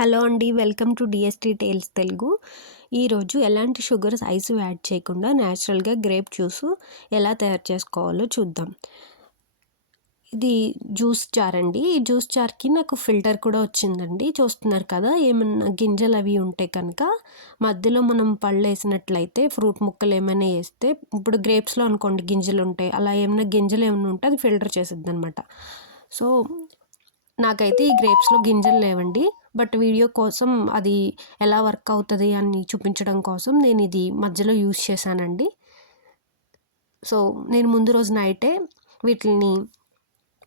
Hello అండి welcome to DST tales Telugu. ఈరోజు ఎలాంటి షుగర్స్ ఐస్ యాడ్ చేయకుండా న్యాచురల్గా గ్రేప్ జ్యూస్ ఎలా తయారు చేసుకోవాలో చూద్దాం. ఇది జ్యూస్ జార్ అండి. ఈ జ్యూస్ జార్కి నాకు ఫిల్టర్ కూడా వచ్చిందండి. చూస్తున్నారు కదా ఏమన్నా గింజలు అవి ఉంటే కనుక మధ్యలో మనం పళ్ళు వేసినట్లయితే ఫ్రూట్ ముక్కలు ఏమైనా వేస్తే ఇప్పుడు గ్రేప్స్లో అనుకోండి గింజలు ఉంటాయి అలా ఏమైనా గింజలు ఏమైనా ఉంటే అది ఫిల్టర్ చేసిద్ది అనమాట సో నాకైతే ఈ గ్రేప్స్లో గింజలు లేవండి. బట్ వీడియో కోసం అది ఎలా వర్క్ అవుతుంది అని చూపించడం కోసం నేను ఇది మధ్యలో యూస్ చేశానండి. సో నేను ముందు రోజు నైటే వీటిని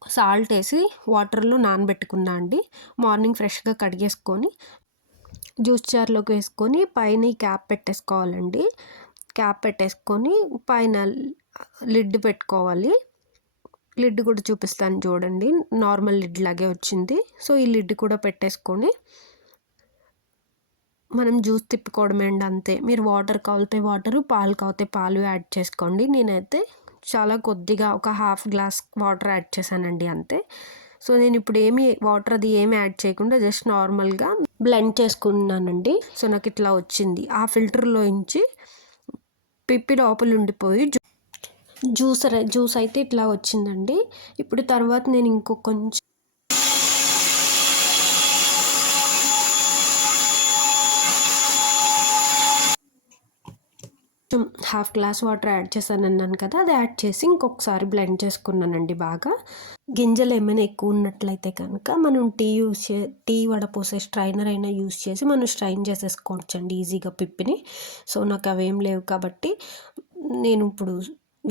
సాల్ట్ వేసి వాటర్లో నానబెట్టుకున్నా అండి. మార్నింగ్ ఫ్రెష్గా కడిగేసుకొని జ్యూస్ జార్లోకి వేసుకొని పైన క్యాప్ పెట్టేసుకోవాలండి. క్యాప్ పెట్టేసుకొని పైన లిడ్ పెట్టుకోవాలి. లిడ్ కూడా చూపిస్తాను చూడండి. నార్మల్ లిడ్ లాగే వచ్చింది. సో ఈ లిడ్ కూడా పెట్టేసుకొని మనం జ్యూస్ తిప్పుకోవడమే అండి అంతే. మీరు వాటర్ కావాలితే వాటర్ పాలు కావాలితే పాలు యాడ్ చేసుకోండి. నేనైతే చాలా కొద్దిగా ఒక హాఫ్ గ్లాస్ వాటర్ యాడ్ చేశానండి అంతే. సో నేను ఇప్పుడు ఏమి వాటర్ అది ఏమి యాడ్ చేయకుండా జస్ట్ నార్మల్గా బ్లెండ్ చేసుకున్నానండి. సో నాకు ఇట్లా వచ్చింది. ఆ ఫిల్టర్లో నుంచి పిప్పి లోపల ఉండిపోయి జ్యూస్ జ్యూస్ అయితే ఇట్లా వచ్చిందండి. ఇప్పుడు తర్వాత నేను ఇంకో కొంచెం హాఫ్ గ్లాస్ వాటర్ యాడ్ చేశాను అన్నాను కదా అది యాడ్ చేసి ఇంకొకసారి బ్లెండ్ చేసుకున్నానండి బాగా. గింజలు ఏమైనా ఎక్కువ ఉన్నట్లయితే కనుక మనం టీ యూస్ చే టీ వడపోసే స్ట్రైనర్ అయినా యూస్ చేసి మనం స్ట్రైన్ చేసేసుకోవచ్చండి ఈజీగా పిప్పిని. సో నాకు అవేం లేవు కాబట్టి నేను ఇప్పుడు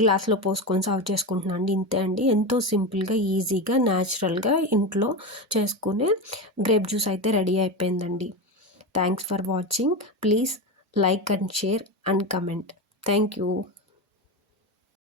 గ్లాస్లో పోసుకొని సర్వ్ చేసుకుంటున్నాను అండి. ఇంతే అండి. ఎంతో సింపుల్గా ఈజీగా న్యాచురల్గా ఇంట్లో చేసుకునే గ్రేప్ జ్యూస్ అయితే రెడీ అయిపోయిందండి. Thanks for watching. Please like and share and comment. Thank you.